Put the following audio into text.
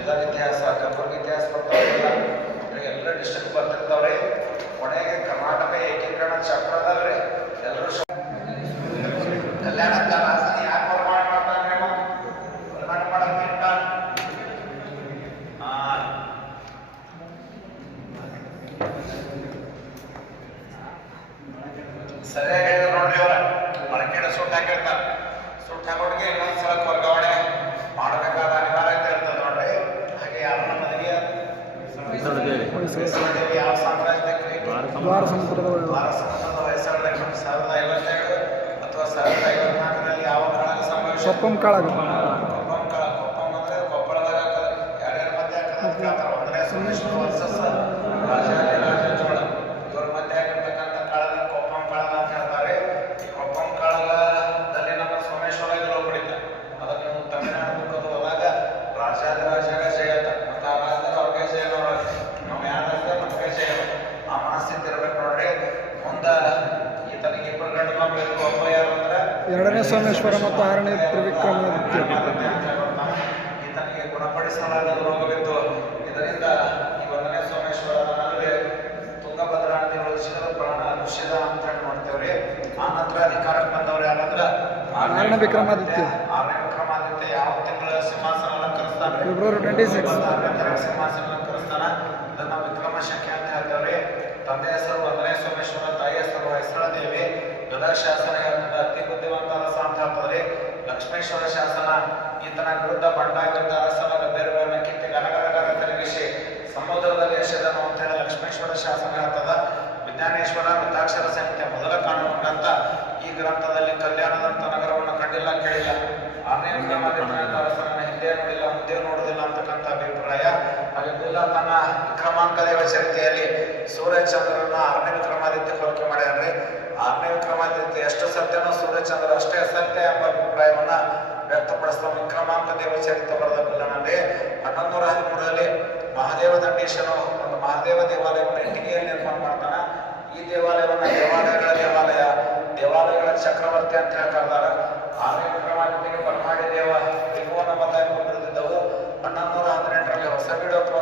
ಬೀದರ್ ಇತಿಹಾಸ, ಕಲಬುರ್ಗಿ ಇತಿಹಾಸ ಬರ್ತಾವೆಲ್ಲ ಎಲ್ಲ ಡಿಸ್ಟ್ರಿಕ್ಟ್ ಬರ್ತಿರ್ತಾವ್ರಿ. ಕೊನೆಗೆ ಕರ್ನಾಟಕ ಏಕೀಕರಣ ಚಕ್ರದಲ್ರಿ ಎಲ್ಲರೂ ಕಲ್ಯಾಣದ ರಾಜಧಾನಿ ಯಾಕೆ ನಿರ್ಮಾಣ ಮಾಡ್ತಾನೆ? ನಿರ್ಮಾಣ ಮಾಡೋಕ್ಕಿಂತ ಸರಿಯಾಗಿ ಹೇಳಿದ್ರು ನೋಡ್ರಿ. ಅವ್ರ ಮಳಕೇಡ ಸುಟ್ಟು ಹಾಕಿರ್ತಾರೆ. ಸುಟ್ಟು ಹಾಕೋಟಿಗೆ ಇನ್ನೊಂದ್ಸಲ ವರ್ಗಾವಣೆ ಮಾಡಬೇಕಾದ ಅನಿವಾರ್ಯತೆ ಇರ್ತದೆ ನೋಡ್ರಿ. ಹಾಗೆ ಅವನ ಮನೆಗೆ ಯಾವ ಸಾಮ್ರಾಜ್ಯಕ್ಕೆ ದ್ವಾರ ಸಮುದ್ರದ ಹೊಯ್ಸಳದ 1052 ಅಥವಾ 1054 ಯಾವ ಕಾಳಗ ಸಮಾವೇಶ? ಕೊಪ್ಪಂ ಕಾಳಗ. ಕೊಪ್ಪಂ ಅಂದ್ರೆ ಕೊಪ್ಪಳದಾಗ ಯಾರ್ಯಾರ ಮಧ್ಯೆ ಹಾಕದ 1ನೇ ಸೋಮೇಶ್ವರ ವರ್ಸಸ್ ರಾಜ ಚೋಳ ಇವ್ರ ಮಧ್ಯೆ ಆಗಿರ್ತಕ್ಕಂಥ ಕಾಳಗ ಕೊಪ್ಪಂ ಕಾಳಗ ಅಂತ ಹೇಳ್ತಾರೆ. ಈ ಕೊಪ್ಪಂ ಕಾಳಗದಲ್ಲಿ ನಮ್ಮ ಸೋಮೇಶ್ವರ ಗೆಲುವು ಪಡಿತ. ಅದಕ್ಕೆ ನೀವು ತಮಿಳುನಾಡು ಬುಕ್ಕದು ಹೋದಾಗ ರಾಜಾದಿರಾಜಾಗ ಜಯ ಅಂತ ಮತ್ತು ಆ ರಾಜ್ಯದಾಗ ಅವ್ರಿಗೆ ಜಯ ನೋಡೋದು. ನಾವು ಯಾರ ರಾಜ್ಯದಾಗ ನಮಗೆ ಜಯ ಆ ಮನಸ್ಥಿತಿ ಇರ್ಬೇಕು ನೋಡ್ರಿ. ಮುಂದೆ ಈತನಿಗೆ ಇಬ್ಬರು ಗಂಡು ಮಕ್ಕಳು ಇದ್ರು. ಒಬ್ಬ ಯಾರು ಅಂದ್ರೆ 2ನೇ ಸೋಮೇಶ್ವರ ಮತ್ತು 6ನೇ ತ್ರಿವಿಕ್ರಮಾದಿತ್ಯ. ಈತನಿಗೆ ಗುಣಪಡಿಸಲಾಗದ ರೋಗವಿತ್ತು. ಇದರಿಂದ ಈ 1ನೇ ಸೋಮೇಶ್ವರನಲ್ಲಿ ತುಂಗಭದ್ರಾ ನದಿ ಉಳಿಸಿದ ಪ್ರಾಣ ಋಷಿದ ಅಂತ ಹೇಳಿ ನೋಡ್ತೇವ್ರಿ. ಆ ನಂತರ ಅಧಿಕಾರಕ್ಕೆ ಬಂದವ್ರು ಯಾರಂದ್ರ 6ನೇ ವಿಕ್ರಮಾದಿತ್ಯ. 6ನೇ ವಿಕ್ರಮಾದಿತ್ಯ ಯಾವ ತಿಂಗಳ ಸಿಂಹಾಸನ ಅಲಂಕರಿಸ್ತಾನೆ? ಫೆಬ್ರವರಿ 26. ಸಿಂಹಾಸನ ಅಲಂಕರಿಸ್ತಾನ. ಇದನ್ನ ವಿಕ್ರಮ ಶಕೆ ಅಂತ ಹೇಳ್ತೇವ್ರಿ. ತಂದೆ ಹೆಸರು 1ನೇ ಸೋಮೇಶ್ವರ, ತಾಯಿ ಹೆಸರು ಹೊಯ್ಸಳ ದೇವಿ. ಗದಗ ಶಾಸನ ಅತಿ ಬುದ್ಧಿವಂತ ರಸ ಅಂತ ಹೇಳ್ತದ್ರಿ. ಲಕ್ಷ್ಮೇಶ್ವರ ಶಾಸನ ಈತನ ವಿರುದ್ಧ ಬಂಡಾಯವಿದ್ದ ಅರಸನ ಬೇರುಗಳನ್ನ ಕಿತ್ತಿ ಗನಗನಗರ ತಿರುಗಿಸಿ ಸಮುದ್ರದಲ್ಲಿ ಎಸೆದನು ಅಂತ ಹೇಳಿ ಲಕ್ಷ್ಮೇಶ್ವರ ಶಾಸನ ಹೇಳ್ತದ. ವಿಜ್ಞಾನೇಶ್ವರ ಮಿತಾಕ್ಷರ ಸಂಹಿತೆ ಮೊದಲ ಕಾನೂನು ಗ್ರಂಥ. ಈ ಗ್ರಂಥದಲ್ಲಿ ಕಲ್ಯಾಣದಂತ ನಗರವನ್ನು ಕಂಡಿಲ್ಲ, ಕೇಳಿಲ್ಲ. 6ನೇ ವಿಕ್ರಮಾದಿತ್ಯನ ಅರಸನನ್ನು ಹಿಂದೆ ನೋಡಿಲ್ಲ, ಮುಂದೆ ನೋಡುವುದಿಲ್ಲ ಅಂತಕ್ಕಂಥ ಅಭಿಪ್ರಾಯ. ಹಾಗೆಲ್ಲ ತನ್ನ ವಿಕ್ರಮಾಂಕ ದೇವ ಚರಿತೆಯಲ್ಲಿ ಸೂರ್ಯಚಂದ್ರನ 6ನೇ ವಿಕ್ರಮಾದಿತ್ಯ ಹೋಲಿಕೆ ಮಾಡ್ಯಾರ್ರಿ. 6ನೇ ವಿಕ್ರಮಾದಿತ್ಯ ಎಷ್ಟು ಸತ್ಯನೋ ಸೂರ್ಯಚಂದ್ರ ಅಷ್ಟೇ ಸತ್ಯ ಎಂಬ ಅಭಿಪ್ರಾಯವನ್ನ ವ್ಯಕ್ತಪಡಿಸಿದ ವಿಕ್ರಮಾಂಕ ದೇವ ಚರಿತ್ರೆ ಬರೆದ ಬಿಲ್ಲನಲ್ಲಿ 1113ರಲ್ಲಿ ಮಹಾದೇವ ದಂಡೀಶನು ಒಂದು ಮಹಾದೇವ ದೇವಾಲಯವನ್ನು ಇಟ್ಟಿಗೆಯಲ್ಲಿ ನಿರ್ಮಾಣ ಮಾಡ್ತಾನ. ಈ ದೇವಾಲಯವನ್ನ ದೇವಾಲಯಗಳ ಚಕ್ರವರ್ತಿ ಅಂತ ಹೇಳಿ ಕರೆದಾರ. 6ನೇ ವಿಕ್ರಮಾದಿತ್ಯಗೆ ಬಲಮಾಡಿ ದೇವ ತ್ರಿಭುವನ ಬಂದಾಗ ಬಿರುದಿದ್ದವು. 1118ರಲ್ಲಿ ಹೊಸಬೀಡು ಅಥವಾ